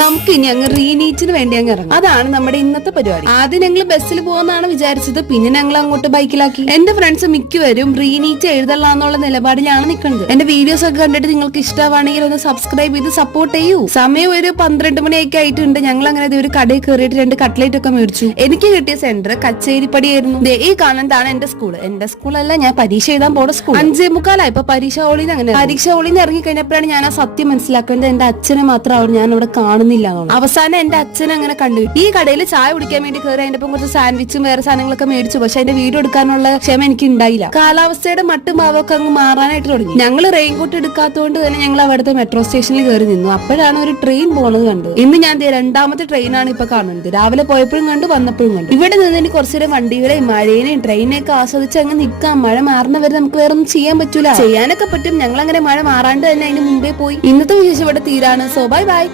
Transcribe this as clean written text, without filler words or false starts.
നമുക്ക് ഇനി അങ്ങ് റീനീറ്റിന് വേണ്ടി അങ്ങ് ഇറങ്ങാം. അതാണ് നമ്മുടെ ഇന്നത്തെ പരിപാടി. ആദ്യം ഞങ്ങൾ ബസ്സിൽ പോകുന്നതാണ് വിചാരിച്ചത്, പിന്നെ ഞങ്ങൾ അങ്ങോട്ട് ബൈക്കിലാക്കി. എന്റെ ഫ്രണ്ട്സ് മിക്കവരും റീനീറ്റ് എഴുതലാന്നുള്ള നിലപാടിലാണ് നിൽക്കുന്നത്. എന്റെ വീഡിയോസ് ഒക്കെ കണ്ടിട്ട് നിങ്ങൾക്ക് ഇഷ്ടമാണെങ്കിൽ ഒന്ന് സബ്സ്ക്രൈബ് ചെയ്ത് സപ്പോർട്ട് ചെയ്യൂ. സമയം ഒരു 12 മണിയൊക്കെ ആയിട്ടുണ്ട്. ഞങ്ങൾ അങ്ങനെ ഒരു കടയിൽ കയറിയിട്ട് 2 കട്ട്ലേറ്റ് ഒക്കെ മേടിച്ചു. എനിക്ക് കിട്ടിയ സെന്റർ കച്ചേരിപ്പടിയായിരുന്നു. ഈ കാണുന്നതാണ് എന്റെ സ്കൂൾ. എന്റെ സ്കൂളല്ല, ഞാൻ പരീക്ഷ എഴുതാൻ പോണ സ്കൂൾ. 5:45 ഇപ്പൊ പരീക്ഷ ഹോളിന്ന്. അങ്ങനെ പരീക്ഷ ഹോളിന്ന് ഇറങ്ങി കഴിഞ്ഞപ്പോഴാണ് ഞാൻ ആ സത്യം മനസ്സിലാക്കുന്നത്. എന്റെ അച്ഛനെ മാത്രം ഞാൻ അവിടെ കാണുന്നില്ല. അവസാനം എന്റെ അച്ഛനെ അങ്ങനെ കണ്ടു. ഈ കടയിൽ ചായ കുടിക്കാൻ വേണ്ടി കയറി അതിന്റെ ഒപ്പം കുറച്ച് സാൻഡ്വിച്ചും വേറെ സാധനങ്ങളൊക്കെ മേടിച്ചു. പക്ഷെ അതിന്റെ വീഡിയോ എടുക്കാനുള്ള ക്ഷമ എനിക്ക് ഉണ്ടായില്ല. കാലാവസ്ഥയുടെ മട്ടും ഭാവമൊക്കെ അങ്ങ് മാറാനായിട്ട് തുടങ്ങി. ഞങ്ങൾ റെയിൻകോട്ട് എടുക്കാത്തതുകൊണ്ട് തന്നെ ഞങ്ങൾ അവിടുത്തെ മെട്രോ സ്റ്റേഷനിൽ കയറി നിന്നു. അപ്പോഴാണ് ഒരു ട്രെയിൻ പോണത് കണ്ടത്. ഇന്ന് ഞാൻ 2ാമത്തെ ട്രെയിനാണ് ഇപ്പൊ കാണുന്നത്. രാവിലെ പോയപ്പോഴും കണ്ടു, വന്നപ്പോഴും കണ്ടു. ഇവിടെ നിന്ന് എനിക്ക് കുറച്ചുനേരം വണ്ടികളെയും മഴേനെയും ട്രെയിനെയൊക്കെ ആസ്വദിച്ച് അങ്ങ് നിൽക്കാം. മഴ മാറുന്നവരെ നമുക്ക് വേറെ ഒന്നും ചെയ്യാൻ പറ്റൂല. ചെയ്യാനൊക്കെ പറ്റും. ഞങ്ങൾ അങ്ങനെ മഴ മാറാണ്ട് തന്നെ അതിന് മുമ്പേ പോയി. ഇന്നത്തെ വിശേഷം ഇവിടെ തീരാണ്. So bye bye.